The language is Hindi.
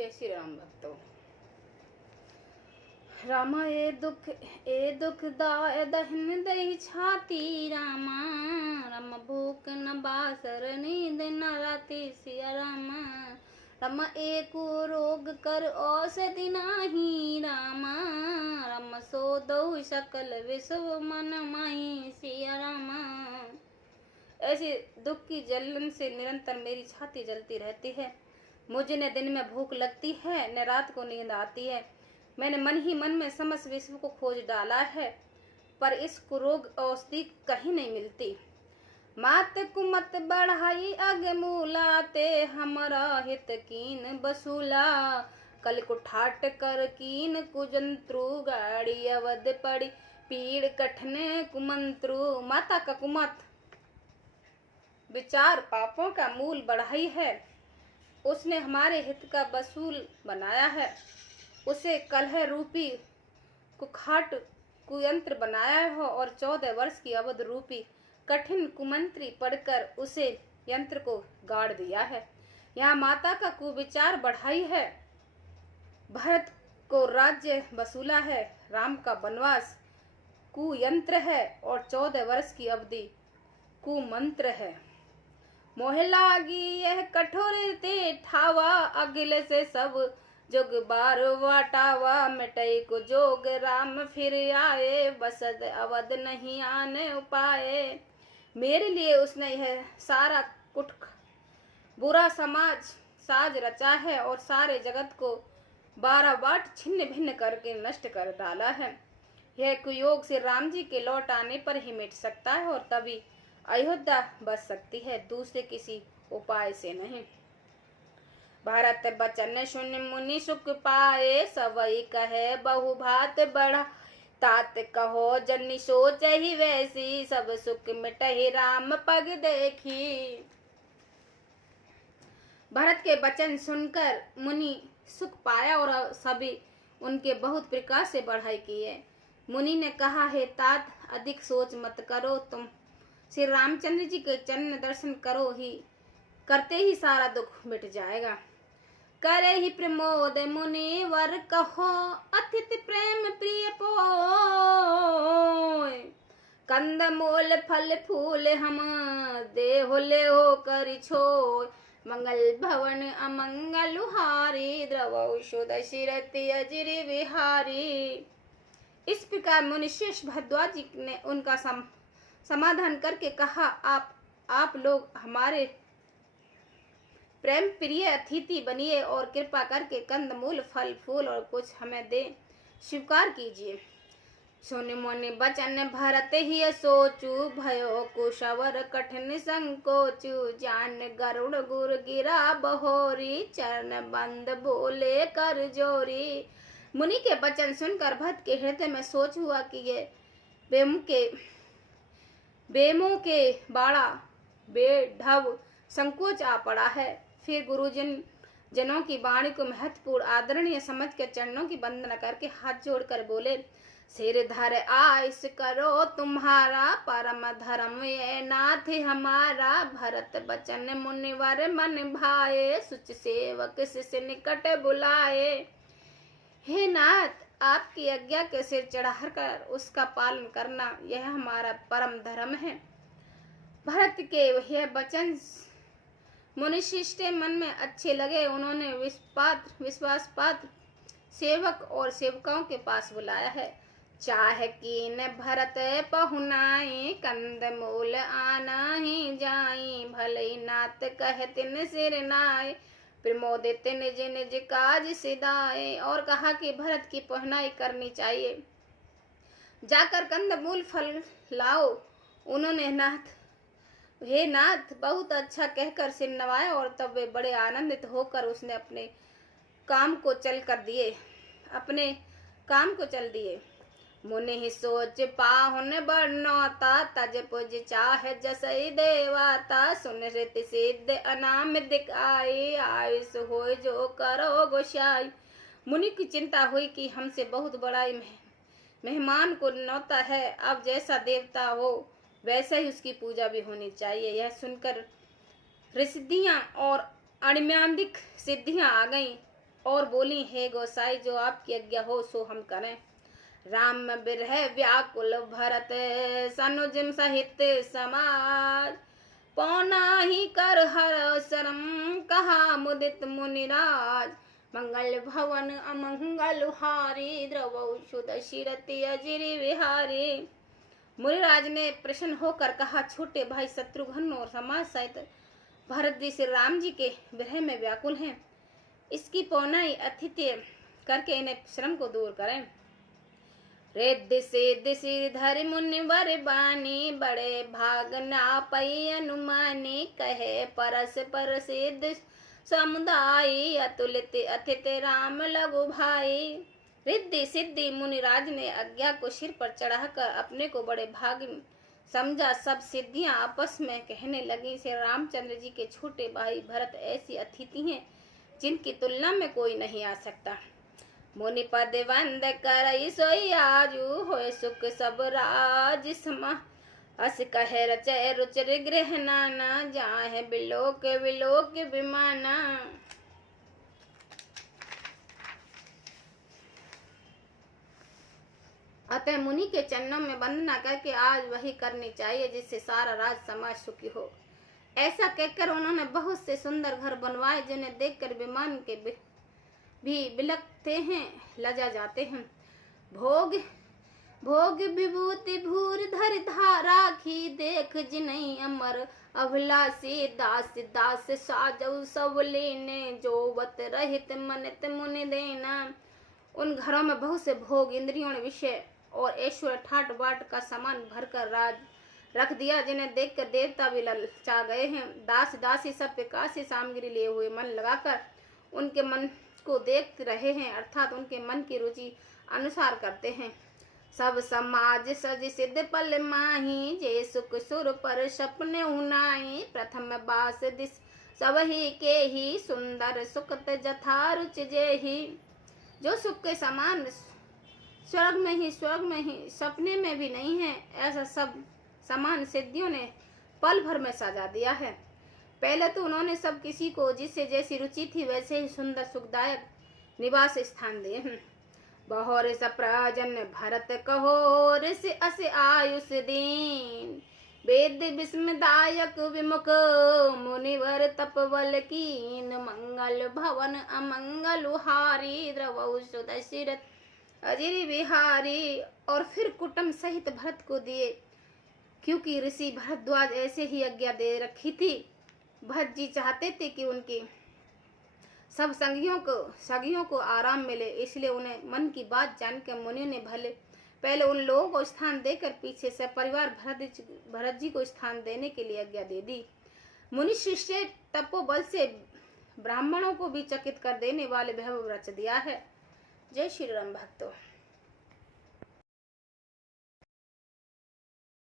जय श्री राम भक्तों। रामा ए दुख दाय दहन दही छाती रामा, राम भूख न बासर नींद न राती सिया रामा, राम एको रोग कर औषधि नाही रामा, राम सो दो सकल विश्व मन माही सिया रामा। ऐसी दुख की जलन से निरंतर मेरी छाती जलती रहती है। मुझे न दिन में भूख लगती है न रात को नींद आती है। मैंने मन ही मन में समस्त विश्व को खोज डाला है, पर इस कुरोग औषधि कहीं नहीं मिलती। मात कुमत बढ़ाई अग मूलाते, हमारा हित कीन बसूला, कल को ठाट कर कीन कुजंत्रु, गाड़ी अवध पड़ी पीड़ कठिन कुमंत्रु। माता का कुमत विचार पापों का मूल बढ़ाई है। उसने हमारे हित का वसूल बनाया है। उसे कलह रूपी कुखाट कुयंत्र बनाया हो और 14 वर्ष की अवध रूपी कठिन कुमंत्री पढ़कर उसे यंत्र को गाड़ दिया है। यहाँ माता का कुविचार बढ़ाई है। भरत को राज्य वसूला है। राम का वनवास कुयंत्र है और 14 वर्ष की अवधि कुमंत्र है। मोह लागी यह कठोर ते ठावा, अगिल से सब जोग बार वाटावा, मिटई को जोग राम फिर आए, बसद अवध नहीं आने उपाए। मेरे लिए उसने यह सारा कुट बुरा समाज साज रचा है और सारे जगत को 12 बाट छिन्न भिन्न करके नष्ट कर डाला है। यह कुयोग से राम जी के लौट आने पर ही मिट सकता है और तभी अयोध्या बच सकती है, दूसरे किसी उपाय से नहीं। भारत बचन सुन मुनि सुख पाए, सवई कहे बहु भात बढ़ा, तात कहो जनी सोच ही वैसी, सब सुख मिटहि राम पग देखी। भरत के वचन सुनकर मुनि सुख पाया और सभी उनके बहुत प्रकार से बढ़ाई की है। मुनि ने कहा, हे तात, अधिक सोच मत करो, तुम श्री रामचंद्र जी के चरण दर्शन करते ही सारा दुख मिट जाएगा। करे ही प्रमोद मुनि वर कहो, अतिथि प्रेम प्रिय पोय, कंद मूल फल फूल हम देहो ले हो कर छोय, मंगल भवन अमंगल हारी, द्रव शुद्ध शिरति अजिर विहारी। इस प्रकार मुनिश्रेष्ठ भरद्वाज जी ने उनका समाधान करके कहा, आप लोग हमारे प्रेम प्रिय अतिथि बनिए और कृपा करके कंद मूल फल फूल और कुछ हमें दे स्वीकार कीजिए। सुनि मुनि बचन भरत ही सोचू, भयो कुशवर कठिन संकोचू, जान गरुड़ गुर गिरा बहोरी, चरण बंद बोले कर जोरी। मुनि के वचन सुनकर भरत के हृदय में सोच हुआ कि ये बेमों के बाड़ा बेढव संकोच आ पड़ा है। फिर जनों की वाणी को महत्वपूर्ण आदरणीय समझ के चरणों की वंदना करके हाथ जोड़कर बोले, सिर धर आइस करो तुम्हारा, परम धर्म ये नाथ हमारा, भरत बचन मुनिवर मन भाए, सुच सेवक शिष्य निकट बुलाए। हे नाथ, आपकी आज्ञा के सिर चढ़ाकर उसका पालन करना यह हमारा परम धर्म है। भरत के यह वचन मुनिशिष्ट मन में अच्छे लगे। उन्होंने विश्वास पात्र सेवक और सेवकाओं के पास बुलाया है। चाह कीन भरत पहुनाई, कंद मूल आना ही जाई, भले नाथ कह तिन सिर नाय, प्रमोदित निज निज काज सिदाए। और कहा कि भरत की पहुनाई करनी चाहिए, जाकर कंद मूल फल लाओ। उन्होंने हे नाथ बहुत अच्छा कहकर सिर नवाया और तब वे बड़े आनंदित होकर उसने अपने काम को चल दिए। मुनि ही सोच पाहुन बरनौता, तज पुज चाह जसई देवाता, सुन रीति सिद्ध अनाम दिखाई, आयुष हो जो करो गोसाई। मुनि की चिंता हुई कि हमसे बहुत बड़ा मेहमान को न्योता है, अब जैसा देवता हो वैसे ही उसकी पूजा भी होनी चाहिए। यह सुनकर रिसिद्धियां और अणिमांदिक सिद्धियां आ गईं। और बोली, हे गोसाई, जो आपकी आज्ञा हो सो हम करें। राम बिरह व्याकुल भरत सनुजिम सहित समाज, पौना ही कर हर शरम कहा मुदित मुनिराज। मंगल भवन अमंगल हारी द्रवौ शुद शिरति अजिरि विहारी। मुनिराज ने प्रसन्न होकर कहा, छोटे भाई शत्रुघ्न और समाज सहित भरत जी श्री राम जी के विरह में व्याकुल हैं। इसकी पौनाई अतिथ्य करके इन्हें श्रम को दूर करें। रिद्धि सिद्धि श्रीधर मुनिवर बानी, बड़े भाग ना पई अनुमानी। कहे परस प्रसिद्ध समुदाय, अतुलित अतिथ राम लघु भाई। रिद्धि सिद्धि मुनिराज ने आज्ञा को सिर पर चढ़ाकर अपने को बड़े भाग समझा। सब सिद्धियां आपस में कहने लगी, श्री रामचंद्र जी के छोटे भाई भरत ऐसी अतिथि हैं जिनकी तुलना में कोई नहीं आ सकता। मुनि पद वंद करई सोई आजू, होय सुख सब राज समा। अस कहे रचय रुचि गृह नाना, जाहे बिलोक विलोक विमाना। अतः मुनि के चरणों में वंदना करके आज वही करनी चाहिए जिससे सारा राज समाज सुखी हो। ऐसा कहकर उन्होंने बहुत से सुंदर घर बनवाए, जिन्हें देखकर विमान के भी बिलखते हैं, लजा जाते हैं। भोग भोग विभूति भूर धर राखी, देख जिनई अमर अभिलाषी। दास दास साजौ सब लेने, जोवत रहित मनत मुनि देना। उन घरों में बहुत से भोग, इंद्रियों ने विषय और ऐश्वर्य ठाट बाट का सामान भरकर राज रख दिया, जिन्हें देखकर देवता भी ललचा गए हैं। दास दासी सब प्रकार से सामग्री लिए हुए मन लगाकर उनके मन को देख रहे हैं, अर्थात उनके मन की रुचि अनुसार करते हैं। सब समाज सज सिद्ध पल माही, जे सुख सुर पर सपने उनाई। प्रथम बास दिस सब ही के ही, सुंदर सुखत जथा रुचि जेहि। जो सुख के समान स्वर्ग में ही सपने में भी नहीं है, ऐसा सब समान सिद्धियों ने पल भर में सजा दिया है। पहले तो उन्होंने सब किसी को जिससे जैसी रुचि थी वैसे ही सुंदर सुखदायक निवास स्थान दिए। बहोर सप्रजन भरत कहोर से अस आयुष दीन, वेद विस्मदायक विमुख मुनिवर तपवल कीन। मंगल भवन अमंगल हारी, द्रवौ सुद शिरत अजिरि विहारी। और फिर कुटुंब सहित भरत को दिए, क्योंकि ऋषि भरद्वाज ऐसे ही आज्ञा दे रखी थी। भरत जी चाहते थे कि उनकी सब सगियों को आराम मिले, इसलिए उन्हें मन की बात जानकर मुनि ने पहले उन लोगों को स्थान देकर पीछे से परिवार भरत जी को स्थान देने के लिए आज्ञा दे दी। मुनि शिष्य तपोबल से ब्राह्मणों को भी चकित कर देने वाले वैभव रच दिया है। जय श्री राम भक्तों।